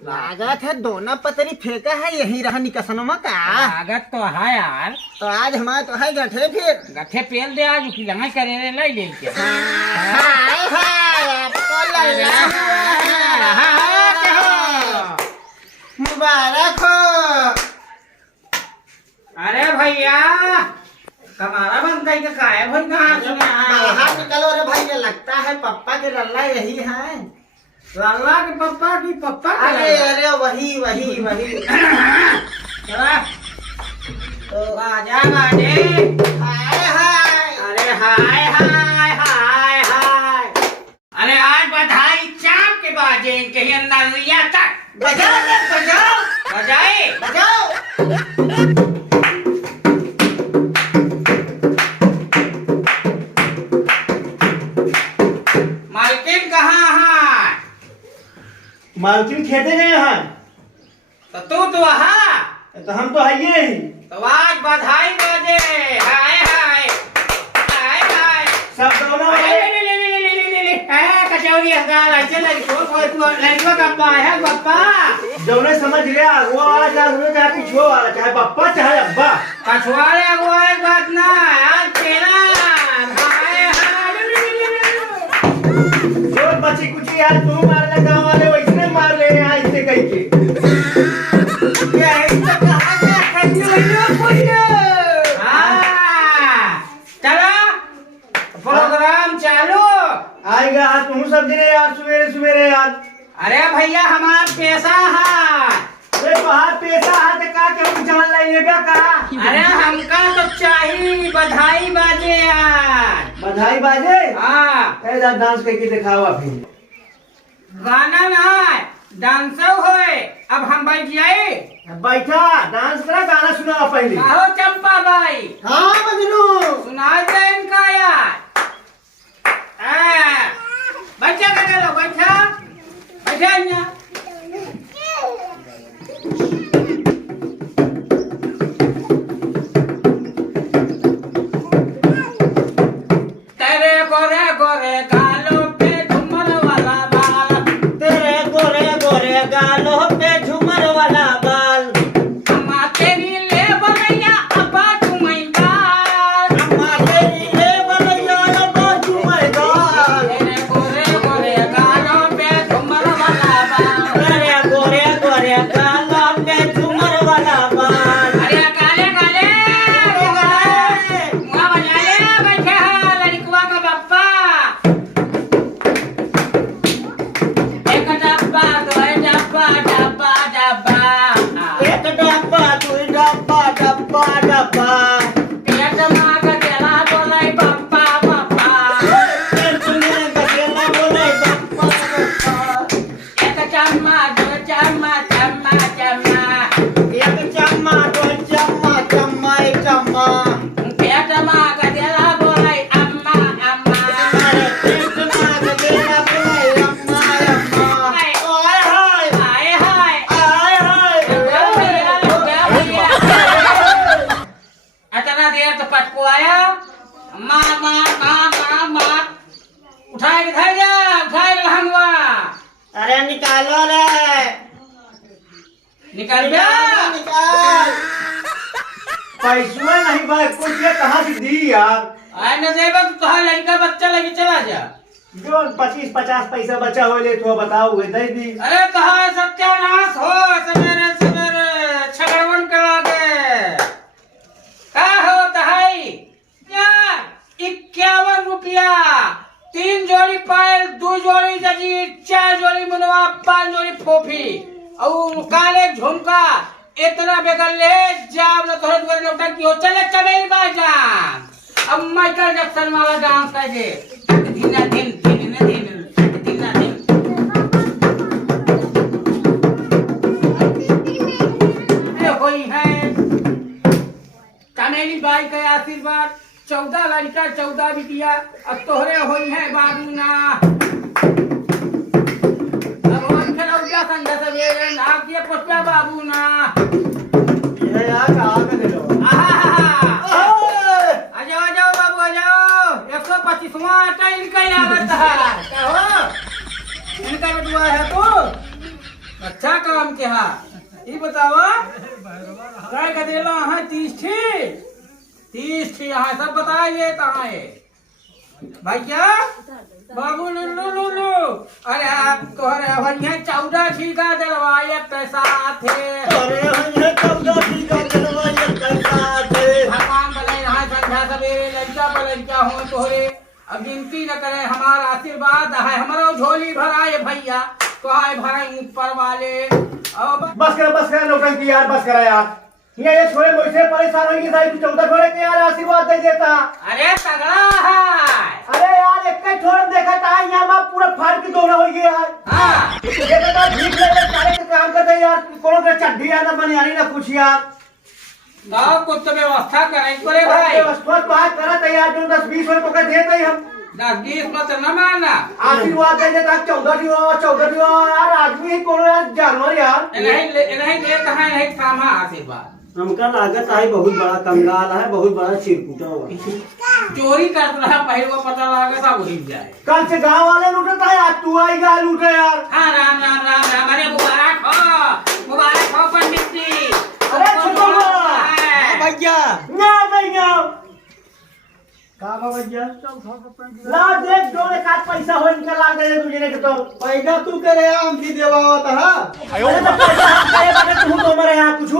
लागत है दोना पतरी फेंका है यही रहा निकसनमा का। लागत तो है यार। तो आज हमारे तो है गठे फिर गठे पेल दे आज की लंगाई करे रे ले ले के। हाय हाय आपको लल्ला मुबारक हो। अरे भैया कमारा बन गई का काय भाई बाहर निकलो रे भैया, लगता है पप्पा के लल्ला यही है। लल्ला के पप्पा की पप्पा अरे अरे वही वही वही चला तो बाजा बाजे। हाय हाय अरे हाय हाय हाय हाय। अरे आज बधाई चाप के बाजे कहीं अंदाजिया तक बजाओ रे बजाओ बजाए बजाओ। मालकिन कहाँ है? मालकिन खेते गए हैं। तो तू तो वहाँ तो हम तो है ही। तो आज बधाई बाजे हाय हाय हाय हाय। सब दोनों कचौरी हकार ऐसे लड़कियों का पा है पप्पा। जौने समझ लिया वो वाला चाहे पिछुआ वाला, चाहे पप्पा चाहे अब्बा। कछुआरे अगुआरे बात ना आज तेरा हाय हाय। जो बची कुची यार तू मार ले, गाँव वाले वैसे मार ले यहाँ इससे कही के। चलो प्रोग्राम चालू। आएगा आज तुम सब दिन यार सवेरे सवेरे यार। अरे भैया हमारा पैसा है। अरे बाहर पैसा है तो का के हम जान लेगा का। अरे हमका तो चाहिए बधाई बाजे यार। बधाई बाजे। हाँ ऐसा डांस करके दिखावा फिर। गाना ना डांसो होए। अब हम बैठ जाए। बैठा डांस करा, गाना सुनाओ पहले। कहो चंपा भाई। हाँ मजनू सुना दे इनका यार। बच्चा का चलो बैठा बैठा यहाँ। तेरे गोरे गोरे गालों पे झूमर वाला बाल। तेरे गोरे गोरे गालों पे झूमर वाला बाल। अम्मा तेरी ले बनैया अब्बा तुम्हें बाल। अम्मा तेरी ले बनैया अब्बा तुम्हें बाल। तेरे गोरे गोरे गालों पे झूमर वाला बाल। तेरे गोरे गोरे गालों पे झूमर वाला बाल। अरे काले काले मुआ बजा ले बैठे है लड़कुआ का बाप्पा। एक डब्बा दो डब्बा डब्बा डब्बा। एक डब्बा दो डब्बा डब्बा डब्बा। पेट माँ का तेरा बोले बाप्पा बाप्पा। पेट में गजेला बोले बाप्पा बाप्पा। एक चम्मा दो चम्मा चम्मा चम्मा। एक चम्मा दो चम्मा चम्मा एक चम्मा। पेट माँ का तेरा बोले अम्मा अम्मा। अरे पेट में गजेला बोले अम्मा अम्मा। ओए हाय हाय हाय हाय हाय। इतना देर तो पटको आया। मार मार मार मार मार। उठाए उठाए जा उठाए लहंगवा। अरे निकालो रे निकल गया। निकाल। पैसुआ नहीं भाई कुछ ये कहाँ से दी यार। आए न जेबा तो कहा लड़का बच्चा लगी चला जा। जो 25-50 पैसा बचा हो ले तो बताओ वे दे दी। अरे कहा सत्यानाश हो सवेरे सवेरे छगड़वन करा के। का हो दहाई यार 51 रुपया। 3 जोड़ी पायल 2 जोड़ी जजी 4 जोड़ी मुनवा 5 जोड़ी फोफी और काले झुमका। इतना बेगर ले जाब न तोहर दुआरे लौटा की हो चले चमेली बाजान। अब माइकल जैक्सन वाला डांस कर दे। धीना दिन धीना दिन धीना दिन। ये होई है चमेली बाई का आशीर्वाद। 14 लड़का 14 बिटिया अब तोहरे होई है बाबू ना। अब और खेलौटा संग सवेरे नाग दिए पुष्पा बाबू ना। ये यार कहाँ में ले लो। आ जाओ बाबू आ जाओ। 125वां आटा इनका लागत है। क्या हो इनका बटुआ है तो अच्छा काम के हाँ ये बतावा काय का देला हाँ 30 थी यहाँ सब बताइए कहाँ है भैया बाबू लुल्लू अरे आप तोहरे भैया 14 थी का दिलवाए पैसा थे अरे हमें 14 ठीक है चलवाइए पैसा दे भगवान भले यहाँ संध्या सवेरे लंचा पलंचा हो तोहरे अब गिनती न करे हमारा आशीर्वाद है हमारा झोली भराए भैया तो आए भराई ऊपर वाले अब बस कर नौटंकी यार बस करा यार ये छोरे मुझसे परेशान होगी साहब तू 14 छोरे के यार आशीर्वाद दे देता अरे तगड़ा है अरे यार एक ही छोड़ देखा था यहाँ में पूरा फाड़ के दौड़ा हो गया यार हाँ देखा था ठीक लगे सारे के काम करते यार कोनो के चड्डी यार ना बनियानी ना कुछ यार गाँव को तो व्यवस्था करें करे भाई व्यवस्था बात करा था यार जो 10-20 रुपए का देते ही हम 10-20 मत न मारना आशीर्वाद दे देता 14 यार आदमी ही कोनो यार जानवर यार नहीं देता है नहीं सामा आशीर्वाद हमका लागत है बहुत बड़ा कंगाल है बहुत बड़ा चिरकुटा हुआ चोरी कर रहा पहले को पता लगा सब उड़ जाए कल से गांव वाले लूटता है आज तू आई गाय लूटे यार हाँ राम अरे मुबारक हो पंडित जी अरे छोटो भैया ना भैया का भैया ला देख दो एक आध पैसा हो इनका ला दे तुझे ने तो पैसा तू करे हम की देवावत हा अरे तो पैसा हम करे बाटे तू तो मरे यहां कुछ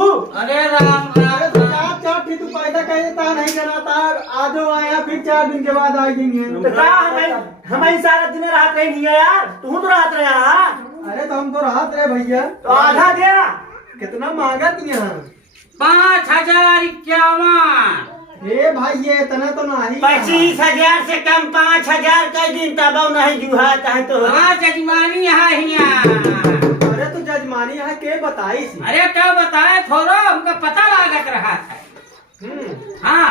अरे राम अरे तो चार ठीक तू पैसा कहे ता नहीं करना था आज आया फिर 4 दिन के बाद आ जाएंगे तो का हमें सारा दिन रात रही नहीं है यार तू तो रात रहा हां अरे तो हम तो राहत रहे भैया तो आधा दे कितना मांगा दिया 5051 ए भाई ये इतना तो नहीं 25,000 से कम 5,000 का दिन तब नहीं जुहाता है तो हाँ जजमानी यहाँ अरे तो जजमानी यहाँ के बताई सी अरे क्या बताए थोड़ा हमको पता लागत रहा था हाँ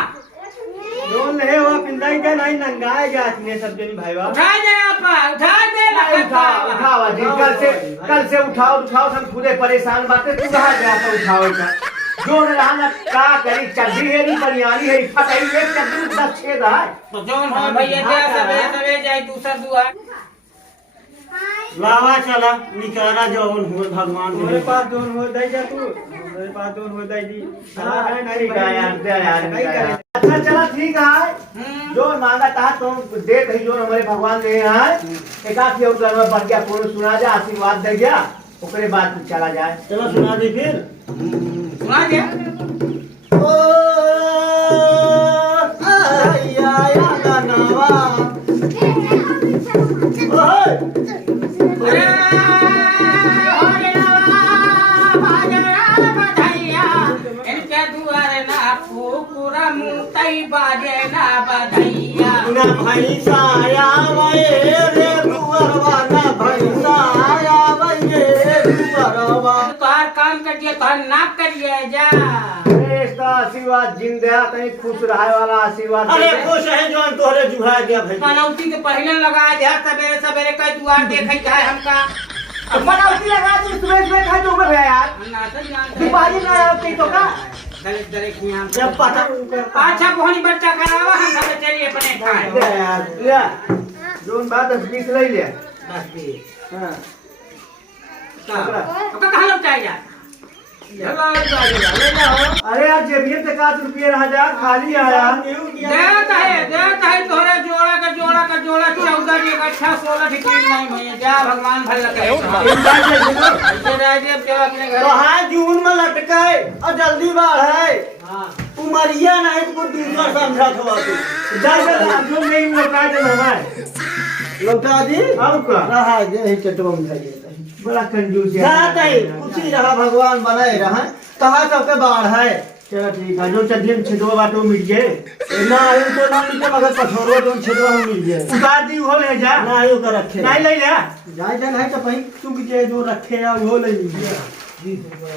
लोन ले हुआ पिंदाई का नहीं नंगाए गया इतने सब जनी भाई बाप उठा दे आपा उठा दे उठाओ जी कल से उठाओ हम खुदे परेशान बातें तू कहाँ गया था उठाओ का जो रहना का करी चड्डी है नहीं बनियानी है फटाई एक चड्डी 10 छेद है तो जोन हो भैया दे सवेरे जाए दूसरा दुआ लावा चला निकाला जौन हो भगवान मेरे पास दोन हो दई जा तू मेरे पास दोन हो दई जी नहीं यार अच्छा चला ठीक है जो मांगा था तुम दे दही जो हमारे भगवान दे है एक आध और घर में बढ़ गया कोनो सुना जा आशीर्वाद दे गया ओकरे बाद चला जाए चलो सुना दी फिर सुना दे ओ आया या गनवा ओए अरे इनके दुआरे ना फूकुरा मुतई बाजे ना बधैया ना भैंसा आया वे रे दुअरवा ना भैंसा आया वे दुअरवा तोहार काम करिए तोहार नाप करिए जा इसका आशीर्वाद जिंदा कहीं खुश रहे वाला आशीर्वाद अरे खुश है जो तोहरे जुहा गया भाई मनौती के पहले लगा दे सवेरे सवेरे कई दुआर देखे जाए हमका मनौती लगा दे सुबह खा जो गया यार दिवाली ना आपके तो का जब पता अच्छा कोहनी बच्चा करावा हम सब चलिए अपने खाए यार ले जोन बात 20 ले ले बस भी हां तो कहां लोग चाहिए अरे यार जेबियन से 5 रुपये रह जा खाली आया देता है तोरे जोड़ा का 14 की इकट्ठा 16 ठीक नहीं भैया जा भगवान भल लगे अपने घर तो हाँ जून में लटका है और जल्दी बाढ़ है उमरिया नहीं तो दूसरा समझा थोड़ा जा जो नहीं लौटा देना है लौटा दी अब का रहा है चटवा में बड़ा कंजूस है जाता है खुशी रहा भगवान बनाए रहा कहा सबके बाढ़ है चलो ठीक है जो चड्डी छेदवा बाटो मिल जाए ना आयो तो ना मिले मगर पछोरो जो छेदवा में मिल जाए उतार दी हो ले जा ना आयो का रखे नहीं ले जा जाए जा नहीं तो भाई तू के जो रखे है वो ले लीजिए 20 रुपया